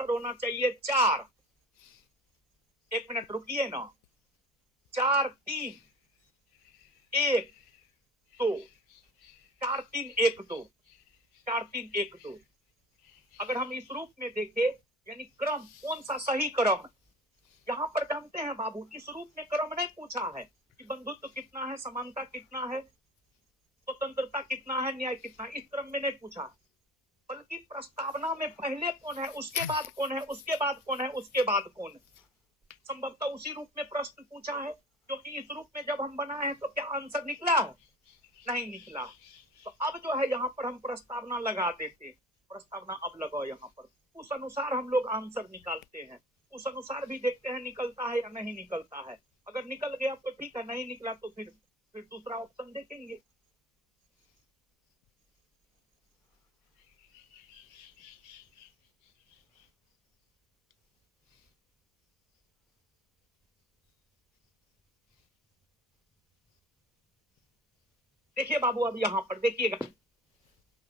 Answer होना चाहिए 4। 1 minute रुकिए ना। 4 3 1 2, 4 3 1 2, 4 3 1 2। अगर हम इस रूप में देखें, यानी क्रम कौन सा सही क्रम है, यहां पर जानते हैं बाबू, इस रूप में क्रम नहीं पूछा है कि बंधुत्व कितना है, समानता कितना है, स्वतंत्रता कितना है, न्याय कितना है, इस क्रम में नहीं पूछा, बल्कि प्रस्तावना में पहले कौन है, उसके बाद कौन है, उसके बाद कौन है, उसके बाद कौन है। संभवतः उसी रूप में प्रश्न पूछा है, क्योंकि इस रूप में जब हम बनाए हैं तो क्या आंसर निकला है? नहीं निकला। तो अब जो है यहाँ पर हम प्रस्तावना लगा देते हैं। प्रस्तावना अब लगाओ यहाँ पर, उस अनुसार हम लोग आंसर निकालते हैं, उस अनुसार भी देखते हैं निकलता है या नहीं निकलता है। अगर निकल गया तो ठीक है, नहीं निकला तो फिर दूसरा ऑप्शन देखेंगे। देखिए बाबू, अब यहाँ पर देखिएगा,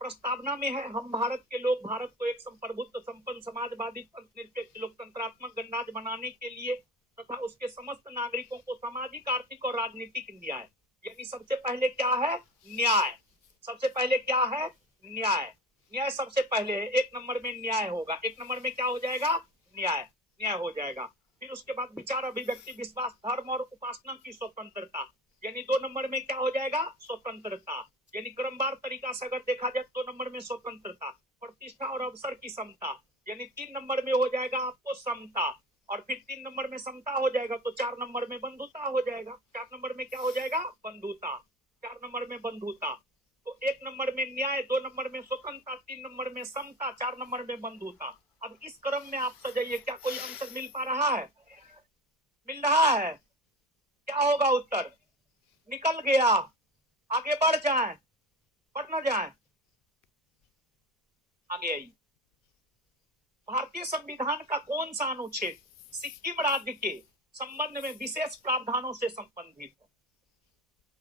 प्रस्तावना में है, हम भारत के लोग भारत को एक संप्रभुत्व संपन्न समाजवादी निरपेक्ष लोकतंत्रात्मक गणराज्य बनाने के लिए तथा उसके समस्त नागरिकों को सामाजिक, आर्थिक और राजनीतिक न्याय, यानी सबसे पहले क्या है? न्याय। सबसे पहले क्या है? न्याय। न्याय सबसे पहले है, 1 नंबर में न्याय होगा। 1 नंबर में क्या हो जाएगा? न्याय। न्याय हो जाएगा। फिर उसके बाद विचार, अभिव्यक्ति, विश्वास, धर्म और उपासना की स्वतंत्रता, यानी 2 नंबर में क्या हो जाएगा? स्वतंत्रता। यानी क्रमवार तरीका से अगर देखा जाए 2 नंबर में स्वतंत्रता। प्रतिष्ठा और अवसर की समता, यानी 3 नंबर में हो जाएगा आपको समता, और फिर 3 नंबर में समता हो जाएगा तो 4 नंबर में बंधुता हो जाएगा। 4 नंबर में क्या हो जाएगा? बंधुता। 4 नंबर में बंधुता। तो 1 नंबर में न्याय, 2 नंबर में स्वतंत्रता, 3 नंबर में समता, 4 नंबर में बंधुता। अब इस क्रम में आप सजाइए, क्या कोई आंसर मिल पा रहा है? मिल रहा है? क्या होगा उत्तर? निकल गया। आगे बढ़ जाएं, बढ़ न जाएं, आगे आइए। भारतीय संविधान का कौन सा अनुच्छेद सिक्किम राज्य के संबंध में विशेष प्रावधानों से संबंधित है?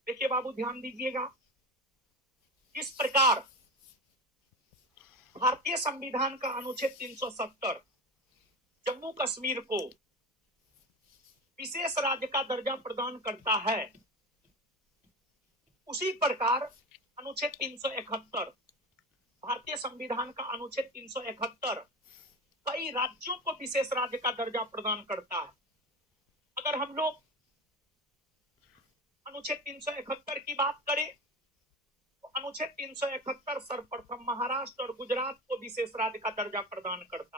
देखिए बाबू, ध्यान दीजिएगा, इस प्रकार भारतीय संविधान का अनुच्छेद 370 जम्मू कश्मीर को विशेष राज्य का दर्जा प्रदान करता है, उसी प्रकार अनुच्छेद 371, भारतीय संविधान का अनुच्छेद 371 कई राज्यों को विशेष राज्य का दर्जा प्रदान करता है। अगर हम लोग अनुच्छेद 371 की बात करें तो अनुच्छेद 371 सर्वप्रथम महाराष्ट्र और गुजरात को विशेष राज्य का दर्जा प्रदान करता है।